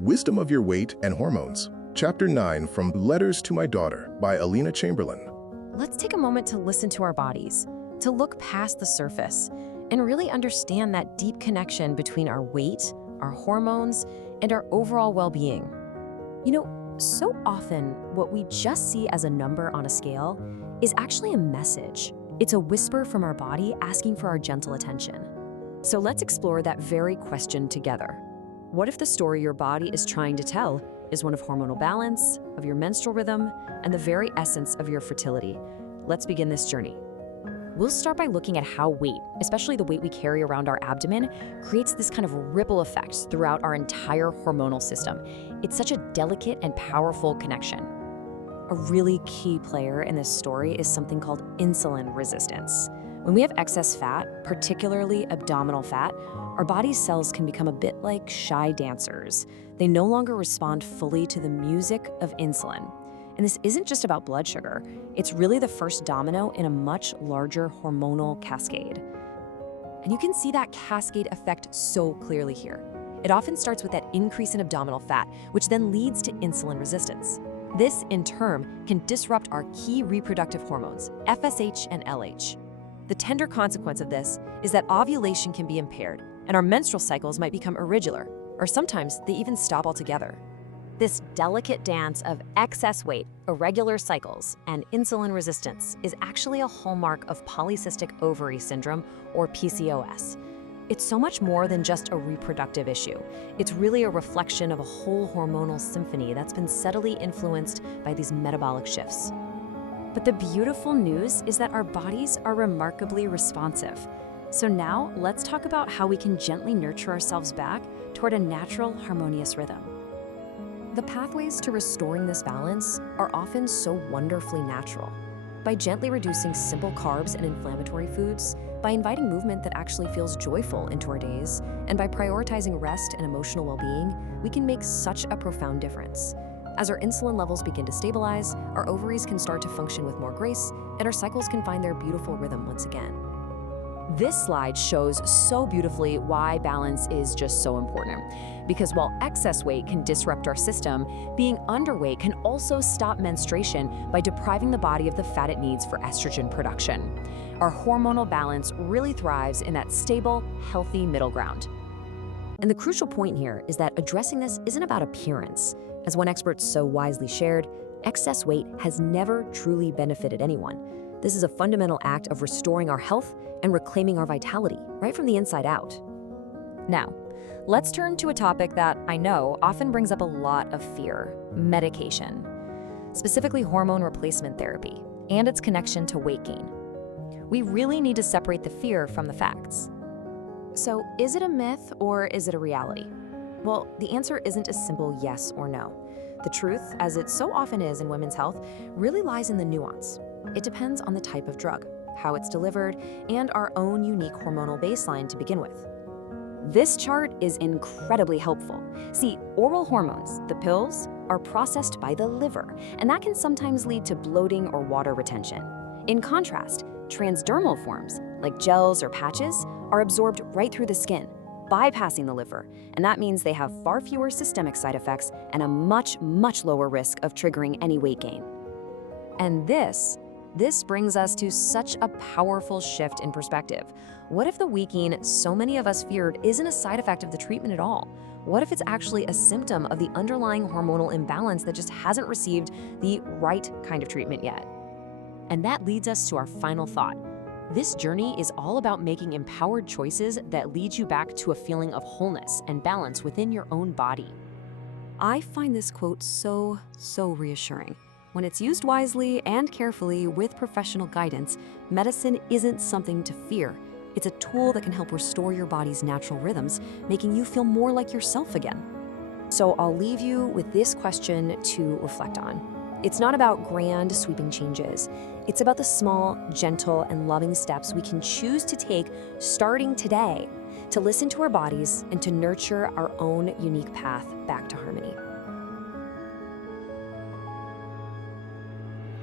Wisdom of Your Weight and Hormones. Chapter 9 from Letters to My Daughter by Alina Chamberlain. Let's take a moment to listen to our bodies, to look past the surface, and really understand that deep connection between our weight, our hormones, and our overall well-being. You know, so often what we just see as a number on a scale is actually a message. It's a whisper from our body asking for our gentle attention. So let's explore that very question together. What if the story your body is trying to tell is one of hormonal balance, of your menstrual rhythm, and the very essence of your fertility? Let's begin this journey. We'll start by looking at how weight, especially the weight we carry around our abdomen, creates this kind of ripple effect throughout our entire hormonal system. It's such a delicate and powerful connection. A really key player in this story is something called insulin resistance. When we have excess fat, particularly abdominal fat, our body's cells can become a bit like shy dancers. They no longer respond fully to the music of insulin. And this isn't just about blood sugar. It's really the first domino in a much larger hormonal cascade. And you can see that cascade effect so clearly here. It often starts with that increase in abdominal fat, which then leads to insulin resistance. This, in turn, can disrupt our key reproductive hormones, FSH and LH. The tender consequence of this is that ovulation can be impaired, and our menstrual cycles might become irregular, or sometimes they even stop altogether. This delicate dance of excess weight, irregular cycles, and insulin resistance is actually a hallmark of polycystic ovary syndrome, or PCOS. It's so much more than just a reproductive issue. It's really a reflection of a whole hormonal symphony that's been subtly influenced by these metabolic shifts. But the beautiful news is that our bodies are remarkably responsive. So now let's talk about how we can gently nurture ourselves back toward a natural, harmonious rhythm. The pathways to restoring this balance are often so wonderfully natural. By gently reducing simple carbs and inflammatory foods, by inviting movement that actually feels joyful into our days, and by prioritizing rest and emotional well-being, we can make such a profound difference. As our insulin levels begin to stabilize, our ovaries can start to function with more grace, and our cycles can find their beautiful rhythm once again. This slide shows so beautifully why balance is just so important. Because while excess weight can disrupt our system, being underweight can also stop menstruation by depriving the body of the fat it needs for estrogen production. Our hormonal balance really thrives in that stable, healthy middle ground. And the crucial point here is that addressing this isn't about appearance. As one expert so wisely shared, excess weight has never truly benefited anyone. This is a fundamental act of restoring our health and reclaiming our vitality, right from the inside out. Now, let's turn to a topic that I know often brings up a lot of fear: medication, specifically hormone replacement therapy, and its connection to weight gain. We really need to separate the fear from the facts. So, is it a myth or is it a reality? Well, the answer isn't a simple yes or no. The truth, as it so often is in women's health, really lies in the nuance. It depends on the type of drug, how it's delivered, and our own unique hormonal baseline to begin with. This chart is incredibly helpful. See, oral hormones, the pills, are processed by the liver, and that can sometimes lead to bloating or water retention. In contrast, transdermal forms, like gels or patches, are absorbed right through the skin, bypassing the liver, and that means they have far fewer systemic side effects and a much, much lower risk of triggering any weight gain. And this brings us to such a powerful shift in perspective. What if the weight gain so many of us feared isn't a side effect of the treatment at all? What if it's actually a symptom of the underlying hormonal imbalance that just hasn't received the right kind of treatment yet? And that leads us to our final thought. This journey is all about making empowered choices that lead you back to a feeling of wholeness and balance within your own body. I find this quote so reassuring. When it's used wisely and carefully with professional guidance, medicine isn't something to fear. It's a tool that can help restore your body's natural rhythms, making you feel more like yourself again. So I'll leave you with this question to reflect on. It's not about grand, sweeping changes. It's about the small, gentle, and loving steps we can choose to take starting today to listen to our bodies and to nurture our own unique path back to harmony.